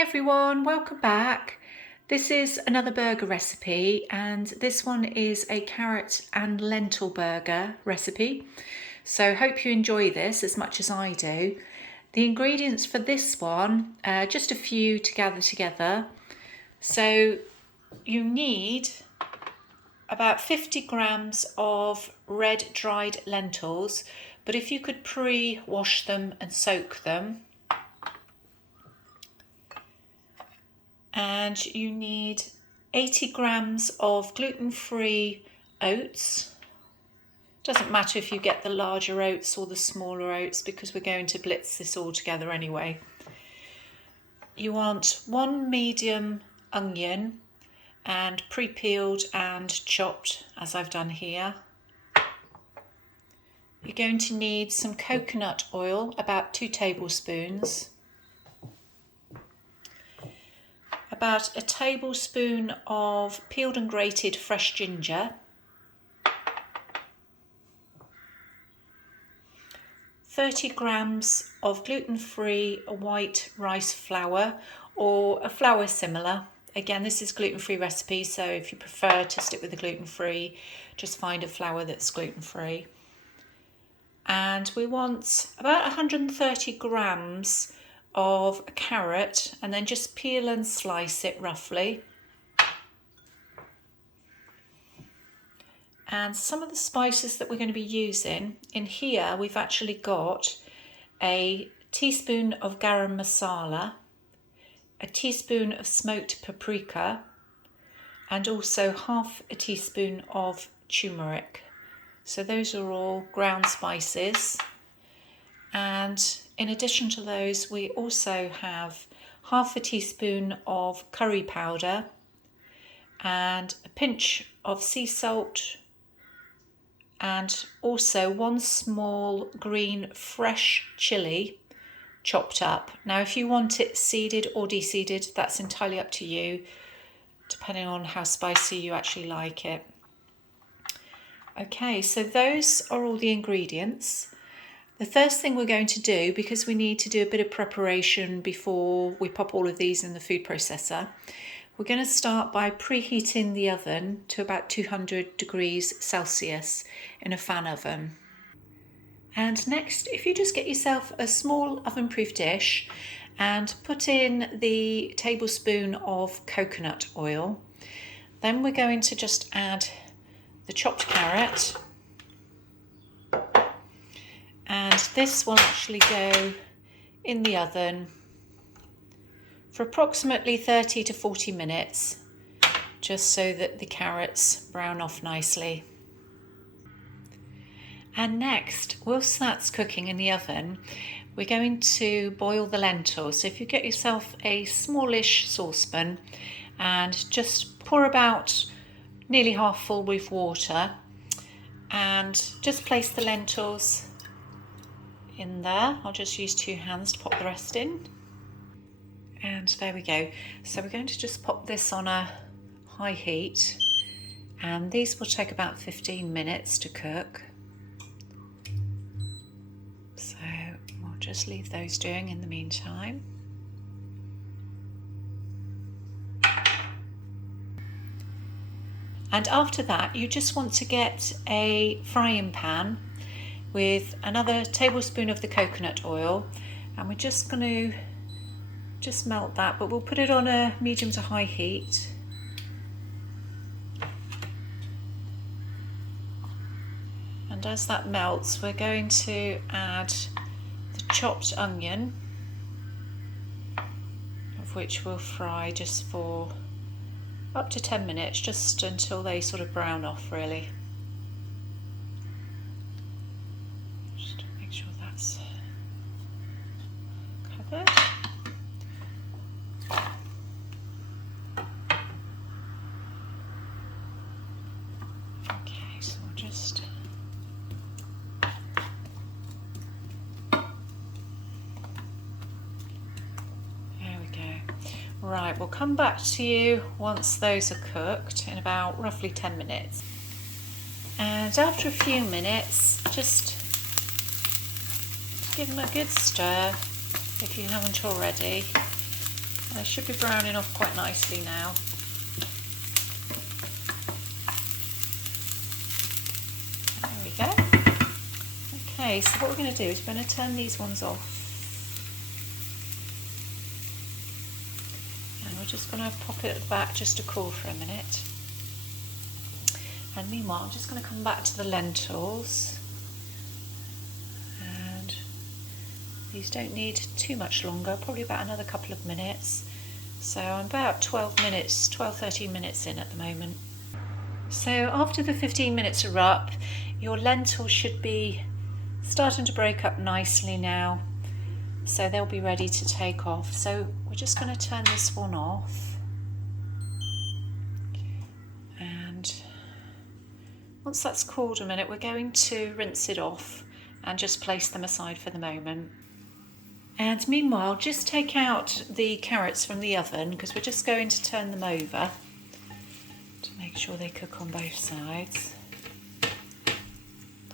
everyone, welcome back. This is another burger recipe, and this one is a carrot and lentil burger recipe. So hope you enjoy this as much as I do. The ingredients for this one, just a few to gather together. So you need about 50 grams of red dried lentils, but if you could pre-wash them and soak them. And you need 80 grams of gluten-free oats. Doesn't matter if you get the larger oats or the smaller oats because we're going to blitz this all together anyway. You want one medium onion and pre-peeled and chopped as I've done here. You're going to need some coconut oil, about 2 tablespoons. About a tablespoon of peeled and grated fresh ginger, 30 grams of gluten-free white rice flour or a flour similar. Again, this is gluten-free recipe, so if you prefer to stick with the gluten-free, just find a flour that's gluten-free. And we want about 130 grams of a carrot, and then just peel and slice it roughly. And some of the spices that we're going to be using in here, we've actually got a teaspoon of garam masala, a teaspoon of smoked paprika, and also half a teaspoon of turmeric. So those are all ground spices. And in addition to those, we also have half a teaspoon of curry powder and a pinch of sea salt, and also 1 small green fresh chilli chopped up. Now, if you want it seeded or de-seeded, that's entirely up to you, depending on how spicy you actually like it. Okay, so those are all the ingredients. The first thing we're going to do, because we need to do a bit of preparation before we pop all of these in the food processor, we're going to start by preheating the oven to about 200 degrees Celsius in a fan oven. And next, if you just get yourself a small oven-proof dish and put in the tablespoon of coconut oil, then we're going to just add the chopped carrot. And this will actually go in the oven for approximately 30 to 40 minutes, just so that the carrots brown off nicely. And next, whilst that's cooking in the oven, we're going to boil the lentils. So if you get yourself a smallish saucepan and just pour about nearly half full with water, and just place the lentils in there. I'll just use 2 hands to pop the rest in. And there we go. So we're going to just pop this on a high heat, and these will take about 15 minutes to cook. So we'll just leave those doing in the meantime. And after that, you just want to get a frying pan with another tablespoon of the coconut oil, and we're just going to just melt that, but we'll put it on a medium to high heat. And as that melts, we're going to add the chopped onion, of which we'll fry just for up to 10 minutes, just until they sort of brown off really. Okay, so we'll just there we go. Right, we'll come back to you once those are cooked in about roughly 10 minutes. And after a few minutes, just give them a good stir if you haven't already. They should be browning off quite nicely now. There we go. Okay, so what we're going to do is we're going to turn these ones off. And we're just going to pop it back just to cool for a minute. And meanwhile, I'm just going to come back to the lentils. And these don't need too much longer, probably about another couple of minutes. So I'm about 13 minutes in at the moment. So after the 15 minutes are up, your lentils should be starting to break up nicely now. So they'll be ready to take off. So we're just going to turn this one off. And once that's cooled a minute, we're going to rinse it off and just place them aside for the moment. And meanwhile, just take out the carrots from the oven because we're just going to turn them over to make sure they cook on both sides.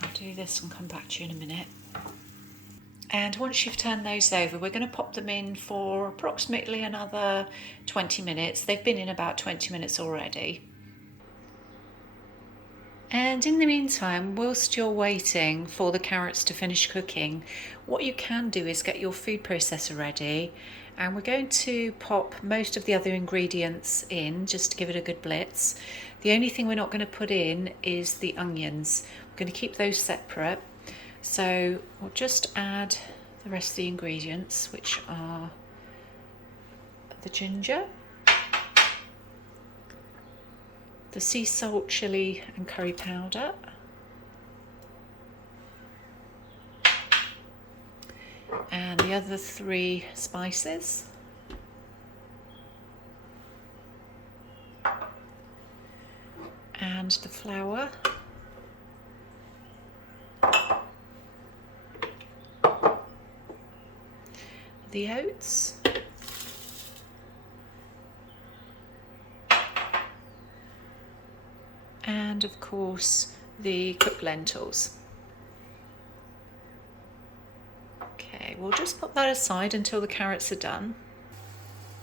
I'll do this and come back to you in a minute. And once you've turned those over, we're going to pop them in for approximately another 20 minutes. They've been in about 20 minutes already. And in the meantime, whilst you're waiting for the carrots to finish cooking, what you can do is get your food processor ready, and we're going to pop most of the other ingredients in just to give it a good blitz. The only thing we're not going to put in is the onions. We're going to keep those separate. So we'll just add the rest of the ingredients, which are the ginger, the sea salt, chilli and curry powder, and the other 3 spices, and the flour, the oats, and of course the cooked lentils. Okay, we'll just put that aside until the carrots are done.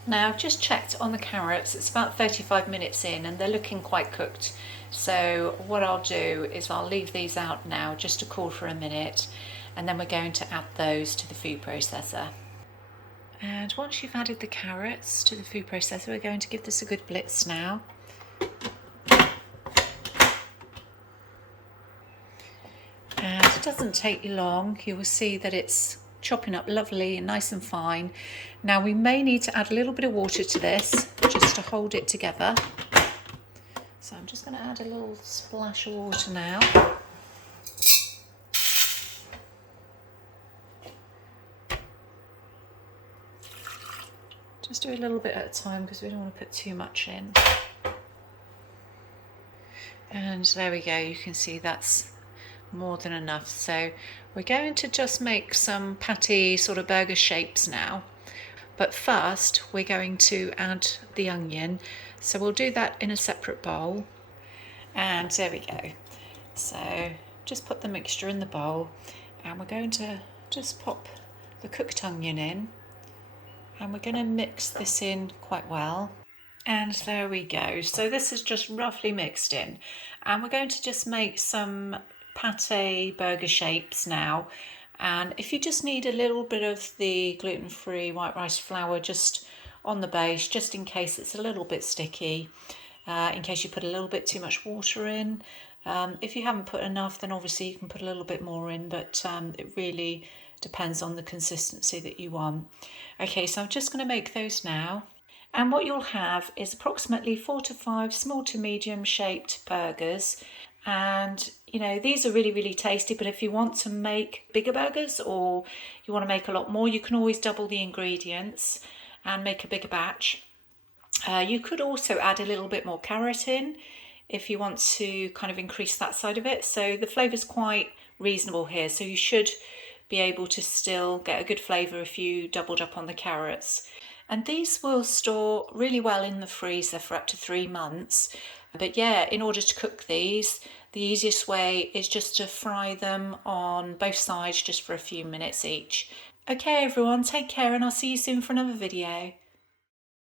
Now I've just checked on the carrots, it's about 35 minutes in and they're looking quite cooked. So what I'll do is I'll leave these out now just to cool for a minute, and then we're going to add those to the food processor. And once you've added the carrots to the food processor, we're going to give this a good blitz now. And it doesn't take you long. You will see that it's chopping up lovely and nice and fine. Now we may need to add a little bit of water to this just to hold it together. So I'm just going to add a little splash of water now. Just do a little bit at a time because we don't want to put too much in. And there we go, you can see that's more than enough. So we're going to just make some patty sort of burger shapes now. But first we're going to add the onion. So we'll do that in a separate bowl. And there we go. So just put the mixture in the bowl and we're going to just pop the cooked onion in. And we're going to mix this in quite well. And there we go. So this is just roughly mixed in. And we're going to just make some pate burger shapes now. And if you just need a little bit of the gluten-free white rice flour just on the base, just in case it's a little bit sticky, in case you put a little bit too much water in. If you haven't put enough, then obviously you can put a little bit more in, but it really depends on the consistency that you want. Okay, so I'm just going to make those now. And what you'll have is approximately 4 to 5 small to medium shaped burgers. And you know, these are really, really tasty, but if you want to make bigger burgers or you want to make a lot more, you can always double the ingredients and make a bigger batch. You could also add a little bit more carrot in if you want to kind of increase that side of it. So the flavour is quite reasonable here, so you should be able to still get a good flavour if you doubled up on the carrots. And these will store really well in the freezer for up to 3 months. But yeah, in order to cook these, the easiest way is just to fry them on both sides just for a few minutes each. Okay everyone, take care and I'll see you soon for another video.